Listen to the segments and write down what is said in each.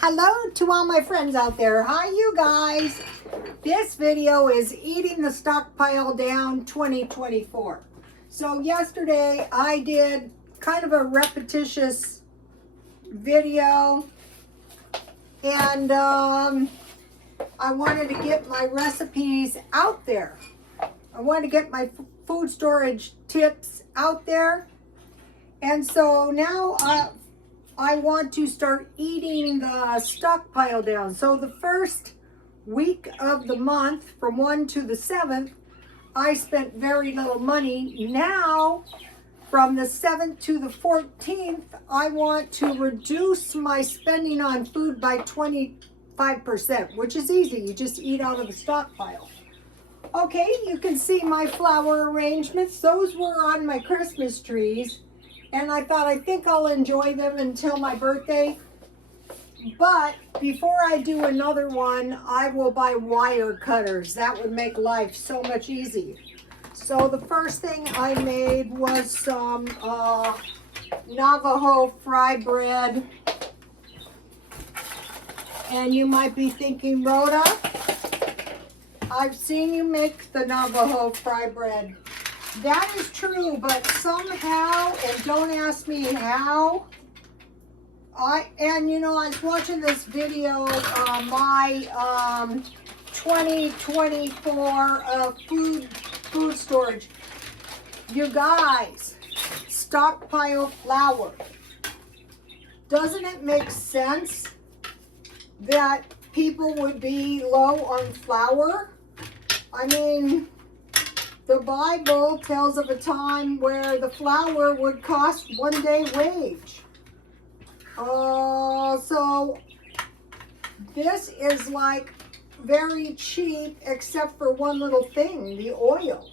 Hello to all my friends out there. Hi, you guys. This video is Eating the Stockpile Down 2024. So yesterday I did kind of a repetitious video, and I wanted to get my recipes out there. I wanted to get my food storage tips out there. And so now I want to start eating the stockpile down. So the first week of the month, from 1 to the 7th, I spent very little money. Now, from the 7th to the 14th, I want to reduce my spending on food by 25%, which is easy. You just eat out of the stockpile. Okay, you can see my flower arrangements. Those were on my Christmas trees. And I thought, I think I'll enjoy them until my birthday. But before I do another one, I will buy wire cutters. That would make life so much easier. So the first thing I made was some Navajo fry bread. And you might be thinking, Rhoda, I've seen you make the Navajo fry bread. That is true, but somehow, and don't ask me how, I was watching this video, my 2024 food storage. You guys, stockpile flour. Doesn't it make sense that people would be low on flour? I mean, the Bible tells of a time where the flour would cost one day wage. So this is like very cheap except for one little thing, the oil.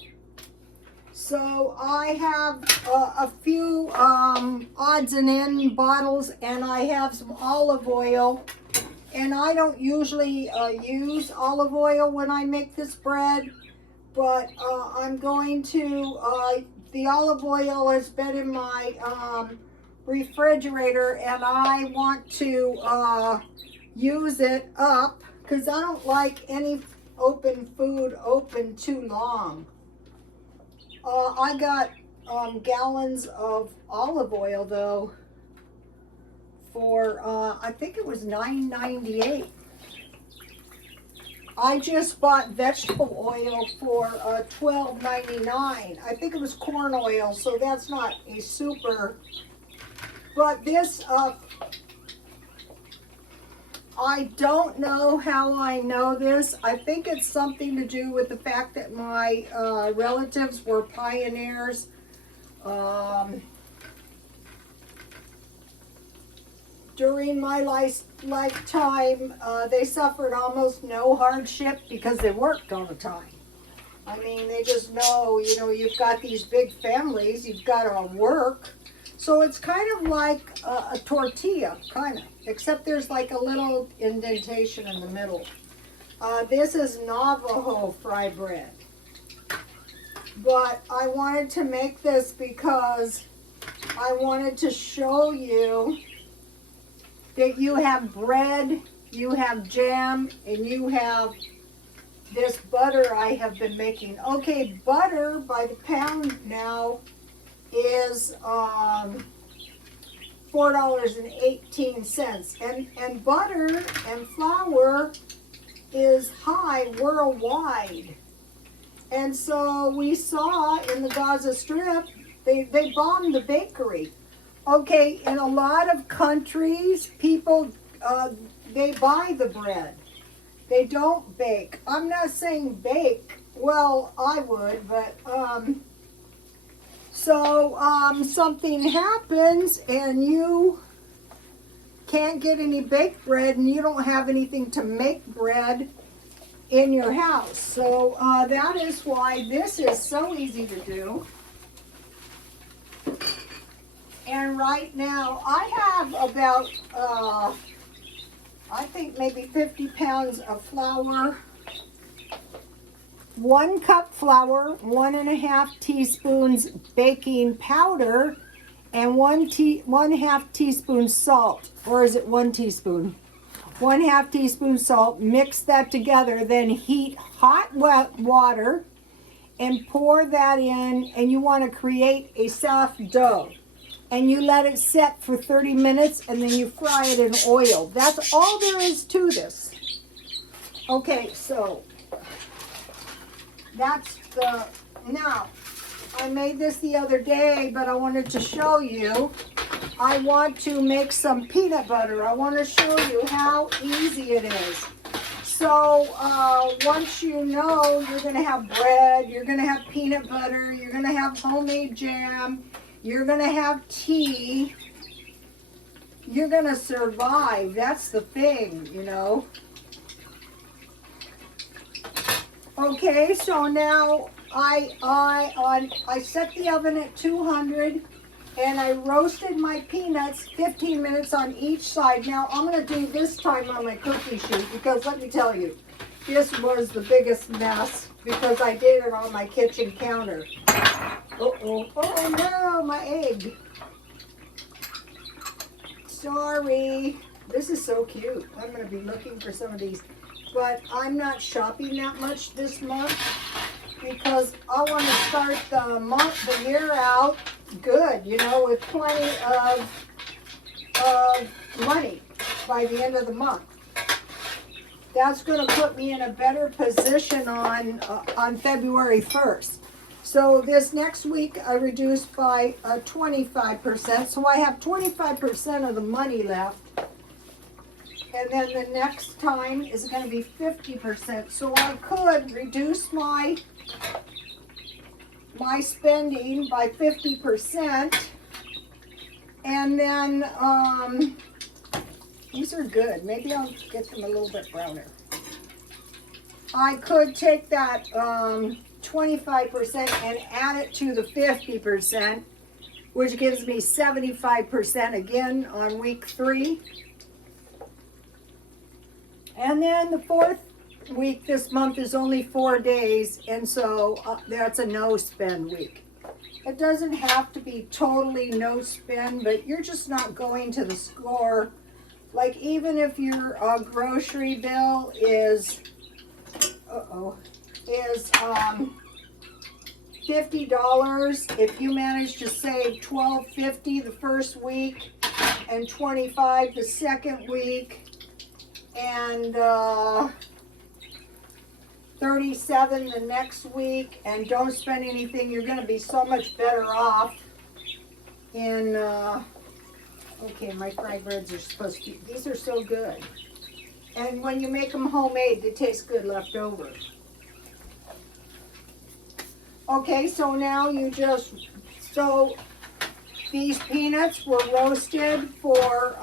So I have a few odds and end bottles, and I have some olive oil. And I don't usually use olive oil when I make this bread. But I'm going to, the olive oil has been in my refrigerator, and I want to use it up because I don't like any food open too long. I got gallons of olive oil though for, I think it was $9.98. I just bought vegetable oil for $12.99. I think it was corn oil, so that's not a super. But this, I don't know how I know this. I think it's something to do with the fact that my relatives were pioneers. During my lifetime, they suffered almost no hardship because they worked all the time. I mean, they just know, you've got these big families, you've got to work. So it's kind of like a tortilla, kind of, except there's like a little indentation in the middle. This is Navajo fry bread. But I wanted to make this because I wanted to show you that you have bread, you have jam, and you have this butter I have been making. Okay, butter by the pound now is $4.18. And butter and flour is high worldwide. And so we saw in the Gaza Strip, they bombed the bakery. Okay, in a lot of countries, people, they buy the bread. They don't bake. I'm not saying bake. Well, I would, but, something happens and you can't get any baked bread and you don't have anything to make bread in your house. So, that is why this is so easy to do. And right now, I have about, I think maybe 50 pounds of flour. 1 cup flour, 1.5 teaspoons baking powder, and 1/2 teaspoon salt. Or is it 1 teaspoon? 1/2 teaspoon salt, mix that together, then heat hot wet water and pour that in, and you want to create a soft dough. And you let it set for 30 minutes and then you fry it in oil. That's all there is to this. Okay, so that's the, now, I made this the other day, but I wanted to show you. I want to make some peanut butter. I want to show you how easy it is. So once you know you're going to have bread, you're going to have peanut butter, you're going to have homemade jam, you're going to have tea, you're going to survive. That's the thing, you know. Okay, so now I set the oven at 200 and I roasted my peanuts 15 minutes on each side. Now I'm going to do this time on my cookie sheet because let me tell you, this was the biggest mess because I did it on my kitchen counter. Uh-oh, oh no, my egg. Sorry. This is so cute. I'm going to be looking for some of these. But I'm not shopping that much this month because I want to start the year out good, you know, with plenty of money by the end of the month. That's going to put me in a better position on February 1st. So this next week I reduced by 25%, so I have 25% of the money left. And then the next time is going to be 50%. So I could reduce my spending by 50%. And then, these are good. Maybe I'll get them a little bit browner. I could take that 25% and add it to the 50%, which gives me 75% again on week 3. And then the 4th week this month is only 4 days, and so that's a no spend week. It doesn't have to be totally no spend, but you're just not going to the store. Like even if your grocery bill is $50, if you manage to save $12.50 the first week and $25 the second week, and $37 the next week, and don't spend anything, you're going to be so much better off in, okay, my fried breads are supposed to, these are so good. And when you make them homemade, they taste good left over. Okay, so now you just, so these peanuts were roasted for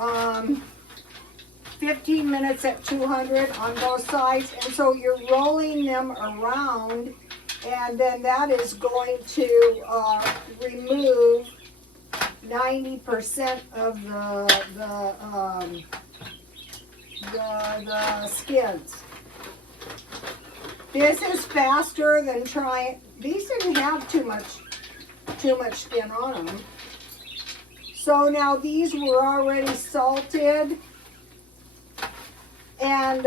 15 minutes at 200 on both sides, and so you're rolling them around, and then that is going to remove 90% of the skins. This is faster than trying. These didn't have too much skin on them. So now these were already salted. And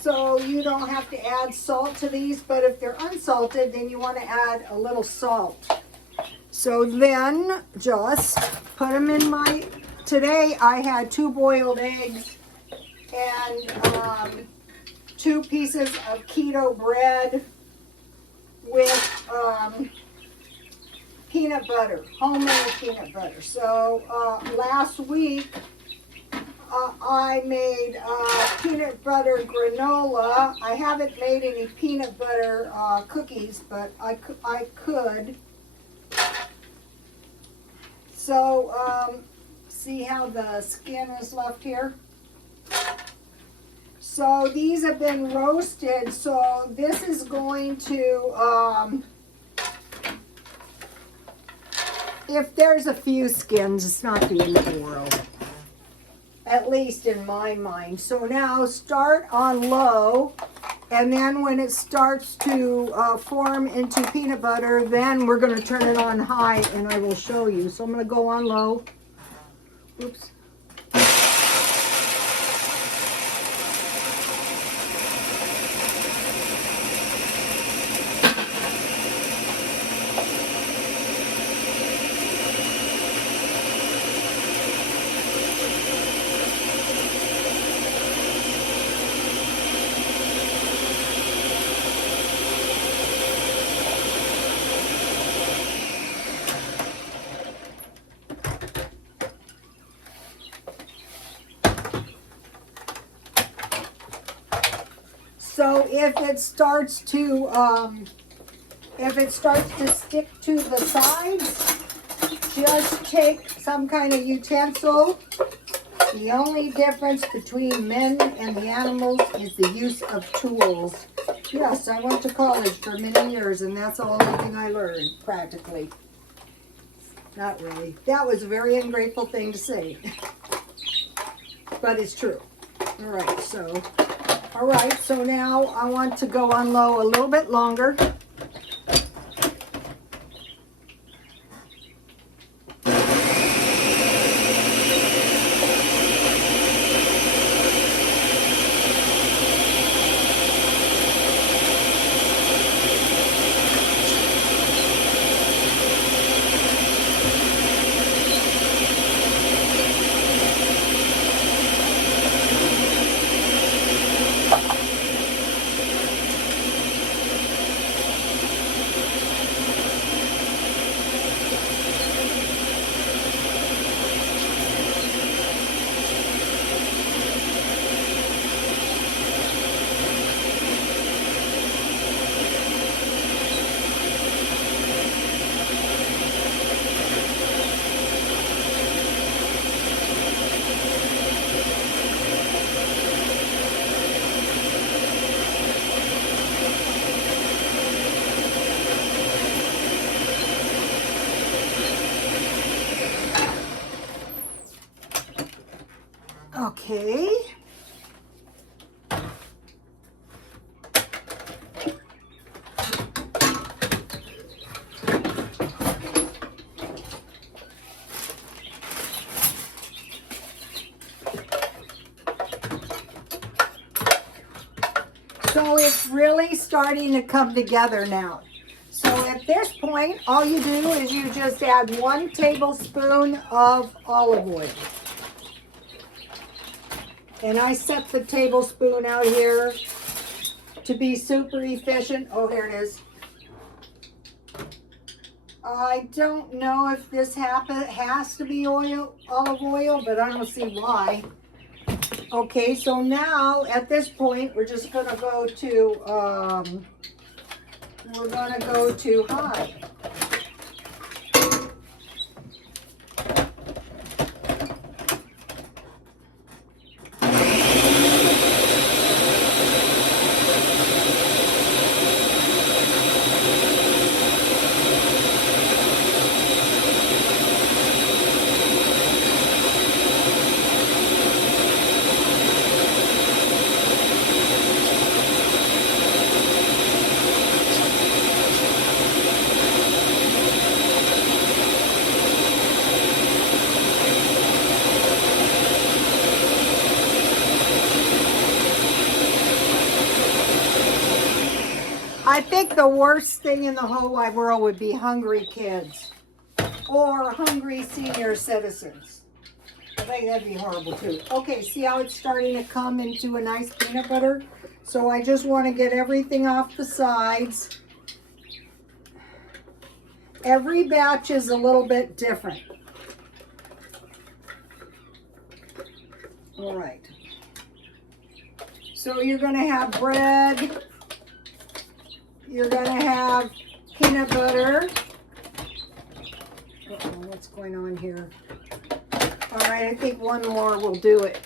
so you don't have to add salt to these, but if they're unsalted, then you want to add a little salt. So then just put them in my, today I had 2 boiled eggs and 2 pieces of keto bread with peanut butter, homemade peanut butter. So last week, I made peanut butter granola. I haven't made any peanut butter cookies, but I could. So, see how the skin is left here? So these have been roasted, so this is going to, if there's a few skins, it's not the end of the world. At least in my mind. So now start on low, and then when it starts to form into peanut butter, then we're going to turn it on high, and I will show you. So I'm going to go on low. Oops. So if it starts to stick to the sides, just take some kind of utensil. The only difference between men and the animals is the use of tools. Yes, I went to college for many years, and that's the only thing I learned, practically. Not really. That was a very ungrateful thing to say. But it's true. All right, so now I want to go on low a little bit longer. Okay. So it's really starting to come together now. So at this point, all you do is you just add 1 tablespoon of olive oil. And I set the tablespoon out here to be super efficient. Oh, here it is. I don't know if this has to be olive oil, but I don't see why. Okay, so now at this point, we're just gonna go to high. I think the worst thing in the whole wide world would be hungry kids or hungry senior citizens. I think that'd be horrible too. Okay, see how it's starting to come into a nice peanut butter? So I just want to get everything off the sides. Every batch is a little bit different. All right. So you're going to have bread. You're going to have peanut butter. Uh-oh, what's going on here? All right, I think one more will do it.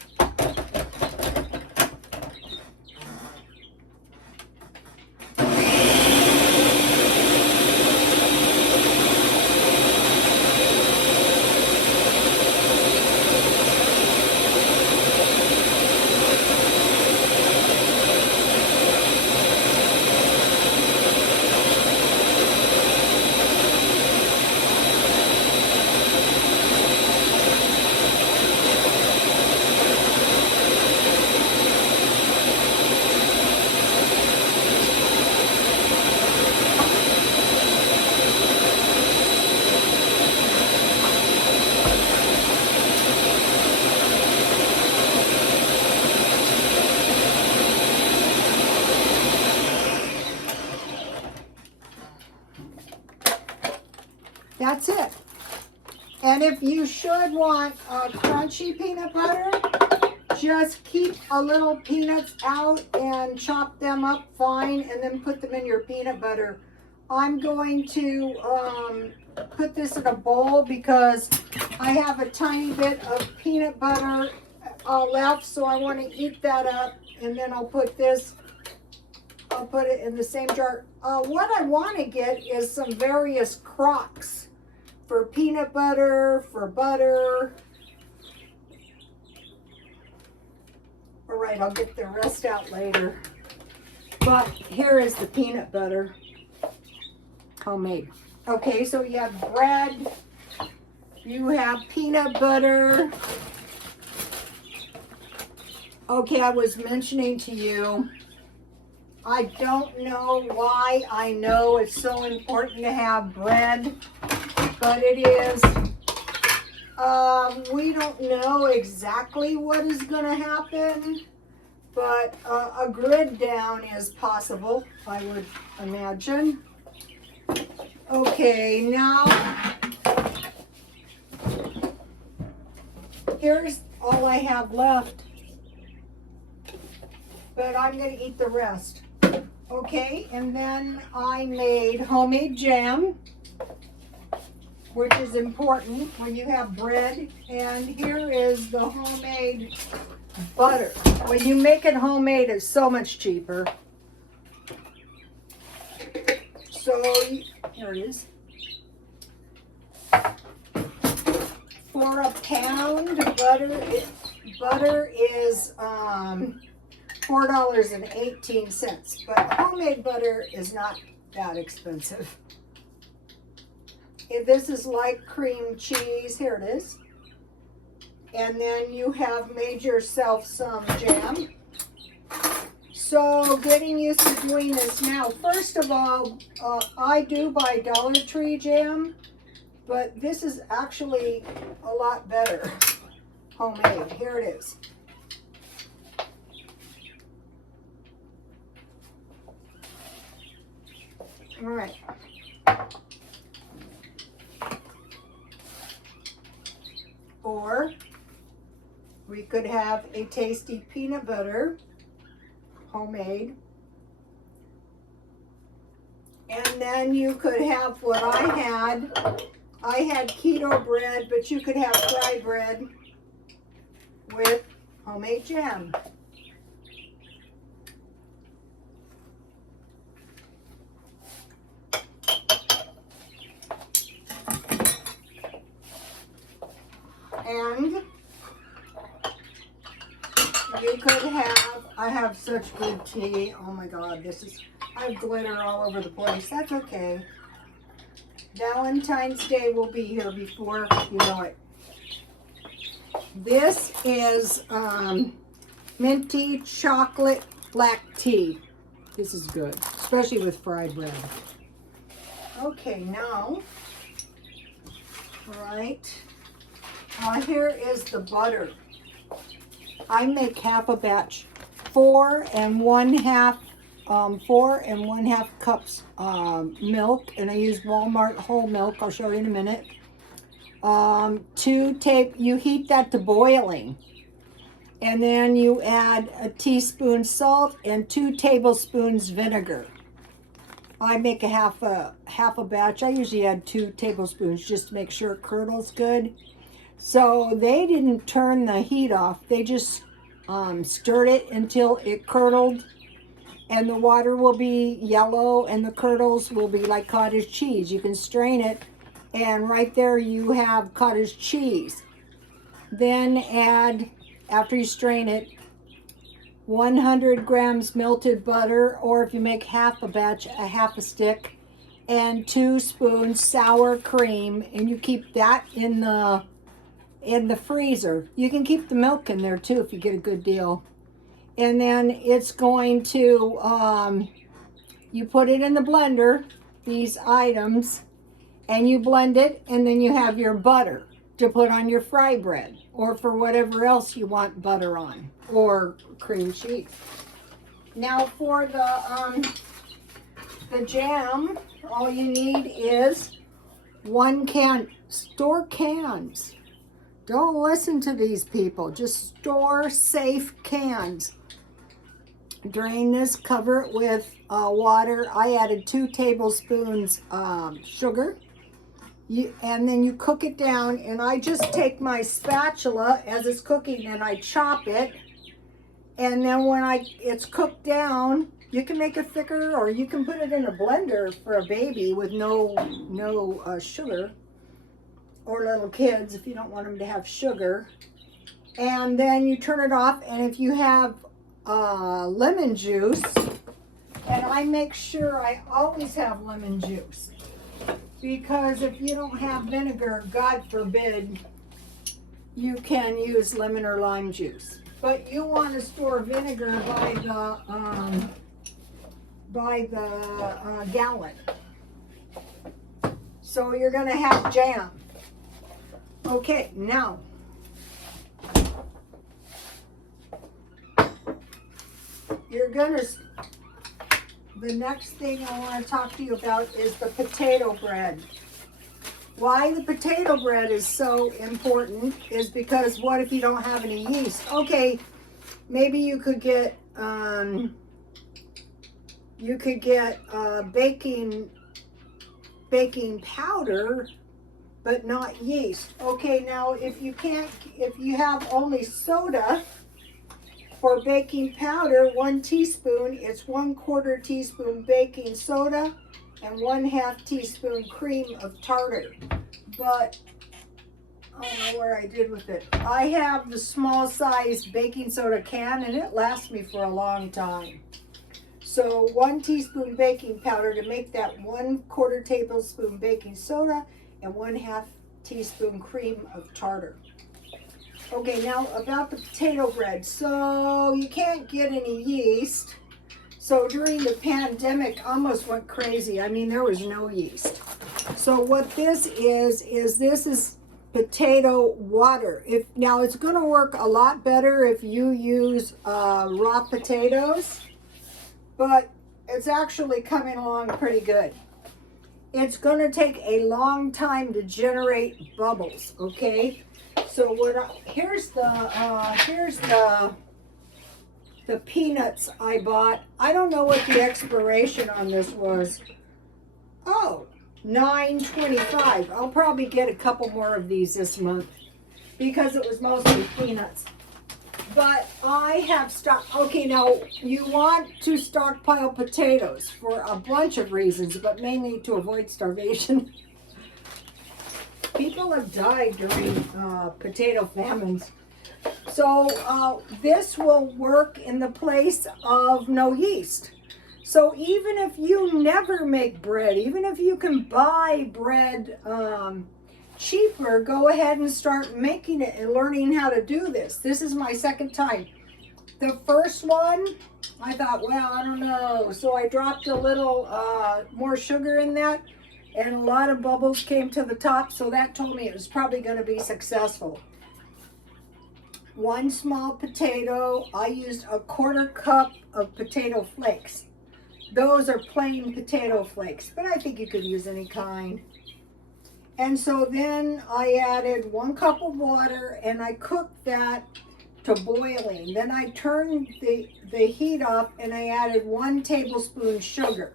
That's it. And if you should want a crunchy peanut butter, just keep a little peanuts out and chop them up fine and then put them in your peanut butter. I'm going to put this in a bowl because I have a tiny bit of peanut butter left, so I want to eat that up, and then I'll put it in the same jar. What I want to get is some various crocks for peanut butter, for butter. All right, I'll get the rest out later. But here is the peanut butter, homemade. Okay, so you have bread, you have peanut butter. Okay, I was mentioning to you, I don't know why I know it's so important to have bread, but it is. We don't know exactly what is going to happen, but a grid down is possible, I would imagine. Okay, now here's all I have left, but I'm going to eat the rest. Okay, and then I made homemade jam, which is important when you have bread. And here is the homemade butter. When you make it homemade, it's so much cheaper. So here it is. For a pound, butter is $4.18, but homemade butter is not that expensive. This is like cream cheese. Here it is. And then you have made yourself some jam. So getting used to doing this now. First of all, I do buy Dollar Tree jam, but this is actually a lot better homemade. Here it is. All right. Or we could have a tasty peanut butter, homemade. And then you could have what I had. I had keto bread, but you could have fry bread with homemade jam. And you could have, I have such good tea. Oh my God, I have glitter all over the place. That's okay. Valentine's Day will be here before you know it. This is minty chocolate black tea. This is good, especially with fried bread. Okay, now, right. Here is the butter. I make half a batch, 4 1/2 cups milk, and I use Walmart whole milk. I'll show you in a minute. You heat that to boiling, and then you add a teaspoon salt and 2 tablespoons vinegar. I make a half a batch. I usually add 2 tablespoons just to make sure it curdles good. So they didn't turn the heat off. They just stirred it until it curdled, and the water will be yellow and the curdles will be like cottage cheese. You can strain it, and right there you have cottage cheese. Then add, after you strain it, 100 grams melted butter, or if you make half a batch, a half a stick, and 2 spoons sour cream, and you keep that in the freezer. You can keep the milk in there too if you get a good deal. And then it's going to, you put it in the blender, these items, and you blend it, and then you have your butter to put on your fry bread, or for whatever else you want butter on, or cream cheese. Now for the jam, all you need is 1 can. Store cans. Don't listen to these people. Just store safe cans. Drain this, cover it with water. I added 2 tablespoons sugar. And then you cook it down, and I just take my spatula as it's cooking and I chop it. And then when it's cooked down, you can make it thicker, or you can put it in a blender for a baby with no sugar, or little kids if you don't want them to have sugar. And then you turn it off, and if you have lemon juice, and I make sure I always have lemon juice, because if you don't have vinegar, God forbid, you can use lemon or lime juice. But you want to store vinegar by the gallon. So you're going to have jam. Okay, now the next thing I want to talk to you about is the potato bread. Why the potato bread is so important is because what if you don't have any yeast? Okay, maybe you could get baking powder, but not yeast. Okay, now if you have only soda for baking powder, 1 teaspoon, it's 1/4 teaspoon baking soda and 1/2 teaspoon cream of tartar. But I don't know where I did with it. I have the small size baking soda can, and it lasts me for a long time. So 1 teaspoon baking powder to make that 1/4 tablespoon baking soda and 1/2 teaspoon cream of tartar. Okay, now about the potato bread. So you can't get any yeast. So during the pandemic, I almost went crazy. I mean, there was no yeast. So what this is this is potato water. Now it's going to work a lot better if you use raw potatoes, but it's actually coming along pretty good. It's going to take a long time to generate bubbles. Okay. So here's the peanuts I bought. I don't know what the expiration on this was. Oh, 9/25. I'll probably get a couple more of these this month because it was mostly peanuts. But I have stock. Okay, now you want to stockpile potatoes for a bunch of reasons, but mainly to avoid starvation. People have died during potato famines. So this will work in the place of no yeast. So even if you never make bread, even if you can buy bread cheaper, go ahead and start making it and learning how to do this. This is my second time. The first one, I thought, well, I don't know. So I dropped a little more sugar in that, and a lot of bubbles came to the top, so that told me it was probably going to be successful. 1 small potato, I used a 1/4 cup of potato flakes. Those are plain potato flakes, but I think you could use any kind. And so then I added 1 cup of water, and I cooked that to boiling. Then I turned the heat off, and I added 1 tablespoon sugar.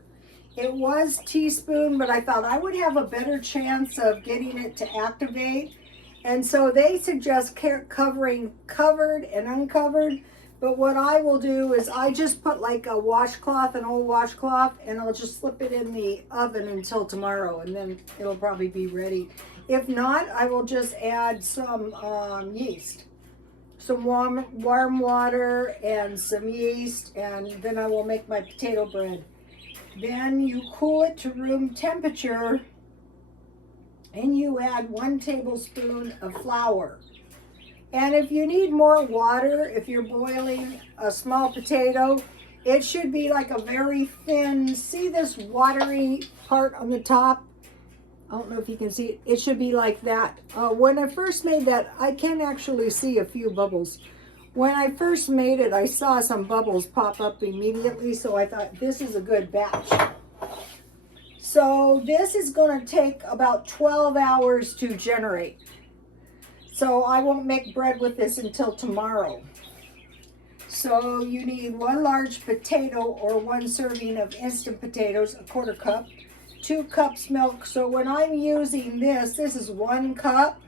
It was teaspoon, but I thought I would have a better chance of getting it to activate. And so they suggest covering covered and uncovered. But what I will do is I just put like a washcloth, an old washcloth, and I'll just slip it in the oven until tomorrow, and then it'll probably be ready. If not, I will just add some yeast, some warm water and some yeast, and then I will make my potato bread. Then you cool it to room temperature, and you add 1 tablespoon of flour. And if you need more water, if you're boiling a small potato, it should be like a very thin, see this watery part on the top? I don't know if you can see it. It should be like that. When I first made that, I can actually see a few bubbles. When I first made it, I saw some bubbles pop up immediately, so I thought this is a good batch. So this is going to take about 12 hours to generate. So I won't make bread with this until tomorrow. So you need 1 large potato or 1 serving of instant potatoes, a 1/4 cup, 2 cups milk. So when I'm using this is 1 cup.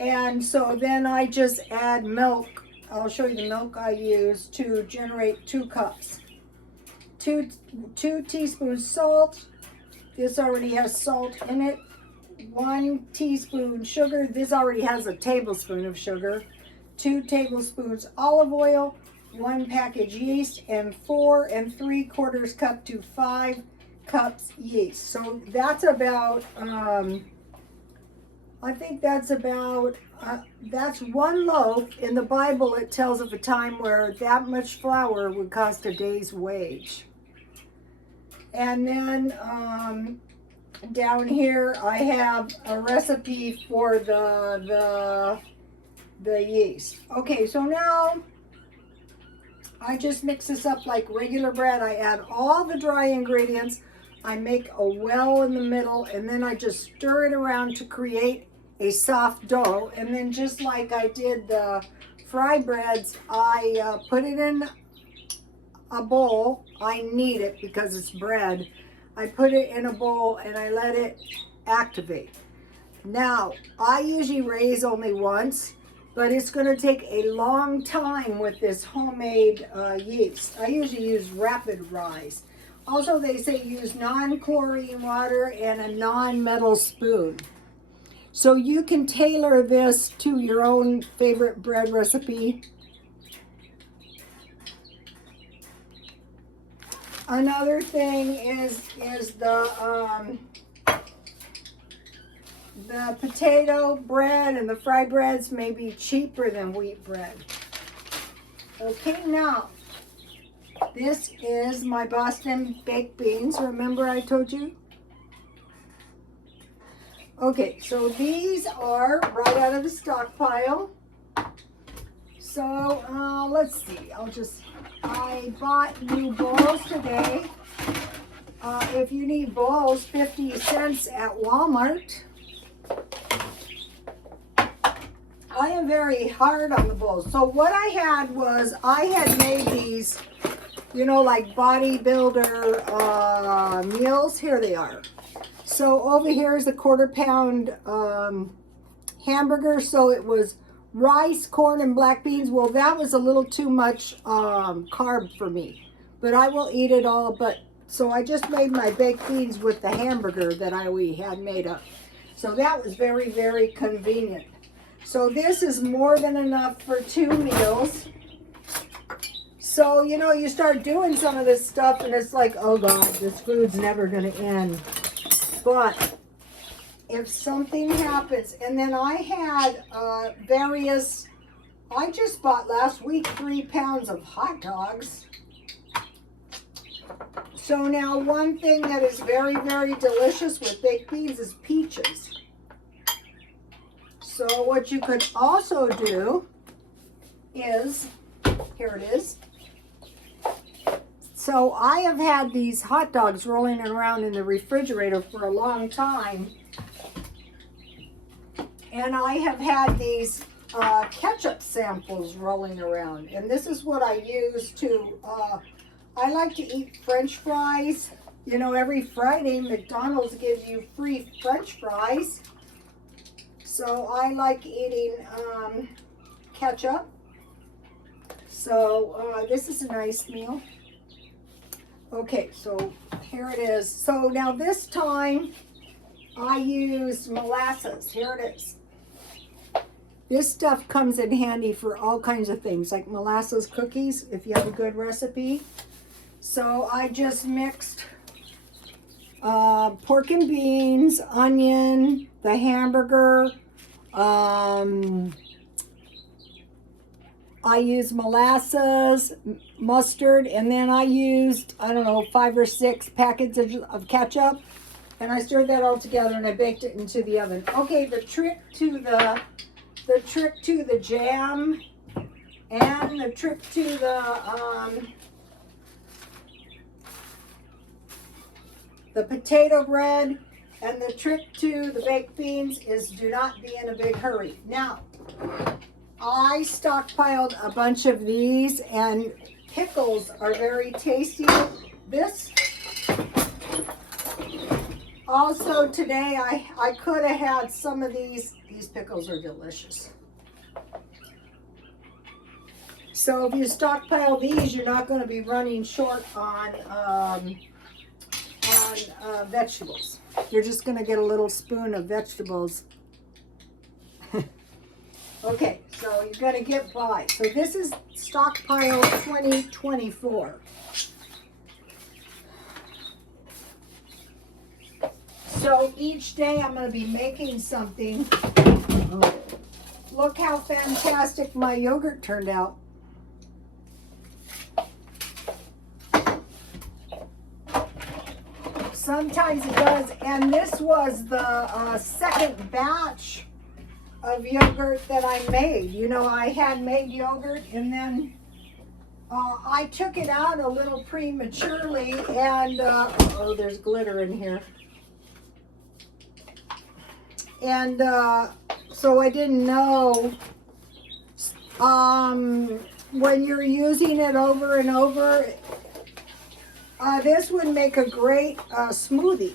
And so then I just add milk. I'll show you the milk I use to generate 2 cups. 2 teaspoons salt. This already has salt in it. 1 teaspoon sugar. This already has a tablespoon of sugar. 2 tablespoons olive oil, 1 package yeast, and 4 3/4 cup to 5 cups yeast. So that's about, I think that's about, that's 1 loaf. In the Bible, it tells of a time where that much flour would cost a day's wage. And then down here, I have a recipe for the yeast. Okay, so now I just mix this up like regular bread. I add all the dry ingredients. I make a well in the middle, and then I just stir it around to create a soft dough. And then just like I did the fry breads, I put it in a bowl. I knead it because it's bread. I put it in a bowl and I let it activate. Now, I usually raise only once, but it's going to take a long time with this homemade yeast. I usually use rapid rise. Also, they say use non-chlorine water and a non-metal spoon. So you can tailor this to your own favorite bread recipe. Another thing is the potato bread and the fried breads may be cheaper than wheat bread. Okay, now this is my Boston baked beans. Remember I told you? Okay, so these are right out of the stockpile. So let's see, I bought new bowls today. If you need bowls, 50 cents at Walmart. I am very hard on the bowls. So what I had was, I had made these, you know, like bodybuilder meals. Here they are. So over here is a 1/4 pound hamburger. So it was rice, corn, and black beans. Well, that was a little too much carb for me, but I will eat it all. But so I just made my baked beans with the hamburger that we had made up. So that was very, very convenient. So this is more than enough for 2 meals. So, you know, you start doing some of this stuff and it's like, oh God, this food's never going to end. But if something happens, and then I had I just bought last week 3 pounds of hot dogs. So now one thing that is very, very delicious with baked beans is peaches. So what you could also do is, here it is. So I have had these hot dogs rolling around in the refrigerator for a long time. And I have had these ketchup samples rolling around. And this is what I use to, I like to eat French fries. You know, every Friday McDonald's gives you free French fries. So I like eating ketchup. So this is a nice meal. Okay, so here it is. So now this time I used molasses. Here it is. This stuff comes in handy for all kinds of things, like molasses cookies, if you have a good recipe. So I just mixed pork and beans, onion, the hamburger. I used molasses, mustard, and then I used, I don't know, 5 or 6 packets of ketchup. And I stirred that all together and I baked it into the oven. Okay, the trick to the jam and the trick to the potato bread And the trick to the baked beans is do not be in a big hurry. Now, I stockpiled a bunch of these, and pickles are very tasty. This also today, I could have had some of these. These pickles are delicious. So if you stockpile these, you're not going to be running short on vegetables. You're just going to get a little spoon of vegetables. Okay, so you're going to get by. So this is stockpile 2024. So each day I'm going to be making something. Look how fantastic my yogurt turned out. Sometimes it does, and this was the second batch of yogurt that I made. You know, I had made yogurt, and then I took it out a little prematurely, and oh, there's glitter in here. And so I didn't know when you're using it over and over, this would make a great smoothie.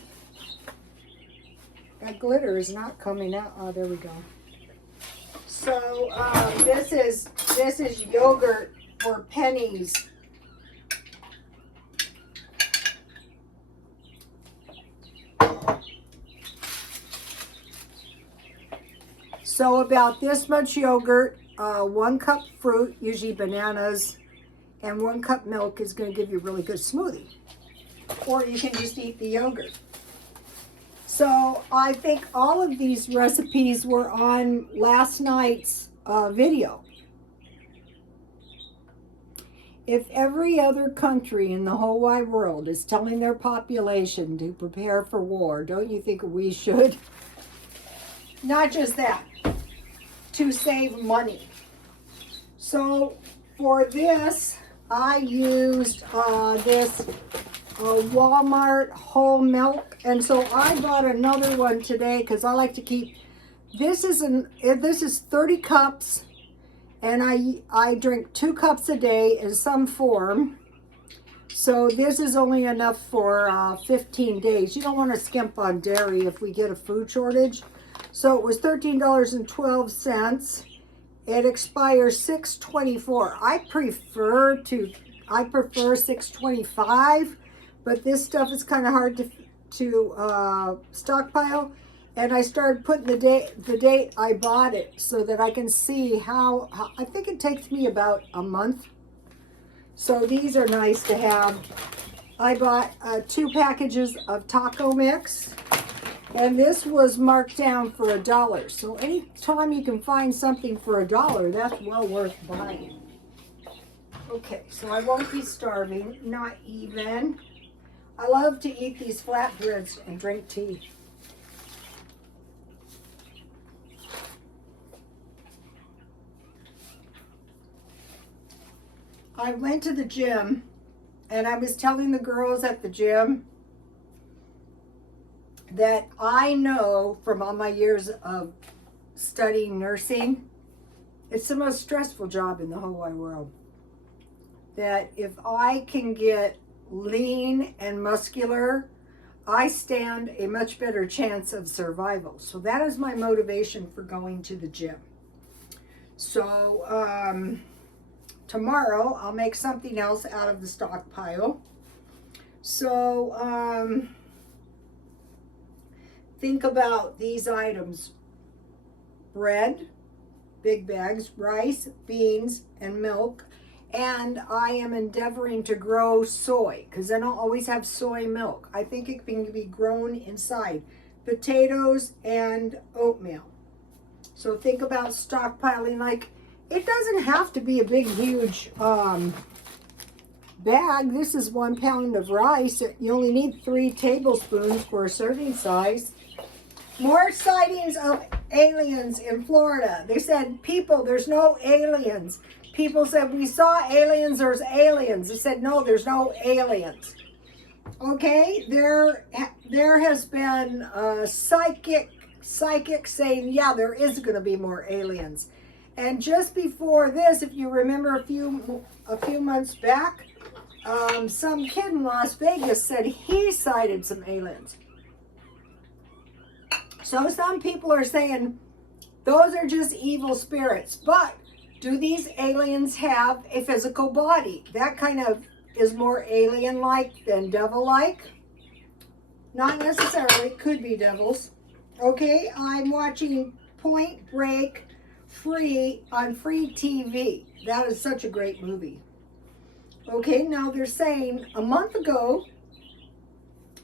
That glitter is not coming out. Oh, there we go. So this is yogurt for pennies. So about this much yogurt, 1 cup fruit, usually bananas, and 1 cup milk is going to give you a really good smoothie. Or you can just eat the yogurt. So I think all of these recipes were on last night's video. If every other country in the whole wide world is telling their population to prepare for war, don't you think we should? Not just that, to save money. So for this, I used this Walmart whole milk, and so I bought another one today because I like to keep. This is 30 cups, and I drink 2 cups a day in some form. So this is only enough for 15 days. You don't want to skimp on dairy if we get a food shortage. So it was $13.12. It expires 6/24. I prefer $6/25, but this stuff is kind of hard to stockpile. And I started putting the date I bought it so that I can see how I think it takes me about a month. So these are nice to have. I bought 2 packages of taco mix. And this was marked down for $1. So anytime you can find something for $1, that's well worth buying. Okay, so I won't be starving, not even. I love to eat these flatbreads and drink tea. I went to the gym, and I was telling the girls at the gym that I know from all my years of studying nursing, it's the most stressful job in the whole wide world. That if I can get lean and muscular, I stand a much better chance of survival. So that is my motivation for going to the gym. So tomorrow I'll make something else out of the stockpile. So think about these items: bread, big bags, rice, beans, and milk. And I am endeavoring to grow soy because I don't always have soy milk. I think it can be grown inside potatoes and oatmeal. So think about stockpiling. Like, it doesn't have to be a big, huge bag. This is 1 pound of rice. You only need 3 tablespoons for a serving size. More sightings of aliens in Florida. They said, people, there's no aliens. People said, we saw aliens, there's aliens. They said, no, there's no aliens. Okay, there has been psychic saying, yeah, there is going to be more aliens. And just before this, if you remember a few months back, some kid in Las Vegas said he sighted some aliens. So some people are saying those are just evil spirits. But do these aliens have a physical body? That kind of is more alien-like than devil-like. Not necessarily, could be devils. Okay, I'm watching Point Break free on free TV. That is such a great movie. Okay, now they're saying a month ago,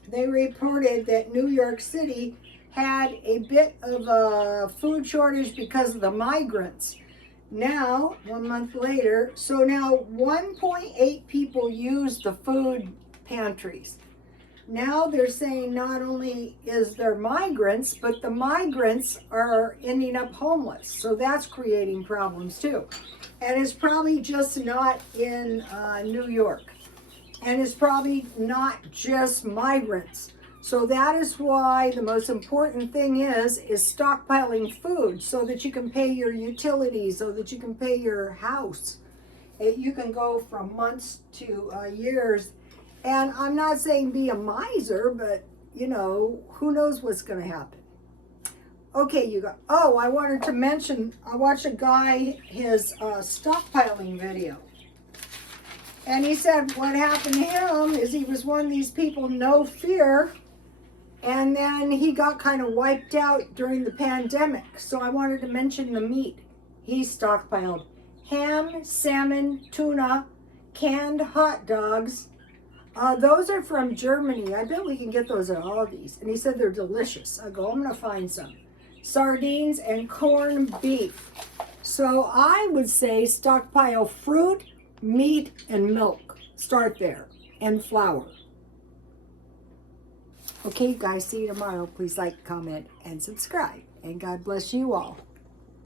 they reported that New York City had a bit of a food shortage because of the migrants. Now, 1 month later, so now 1.8 people use the food pantries. Now they're saying not only is there migrants, but the migrants are ending up homeless. So that's creating problems too. And it's probably just not in New York. And it's probably not just migrants. So that is why the most important thing is stockpiling food so that you can pay your utilities, so that you can pay your house. You can go from months to years. And I'm not saying be a miser, but you know, who knows what's going to happen. Okay, you go. Oh, I wanted to mention, I watched a guy, his stockpiling video. And he said what happened to him is he was one of these people, no fear. And then he got kind of wiped out during the pandemic. So I wanted to mention the meat. He stockpiled ham, salmon, tuna, canned hot dogs. Those are from Germany. I bet we can get those at Aldi's. And he said they're delicious. I go, I'm going to find some. Sardines and corned beef. So I would say stockpile fruit, meat, and milk. Start there. And flour. Okay, guys, see you tomorrow. Please like, comment, and subscribe. And God bless you all.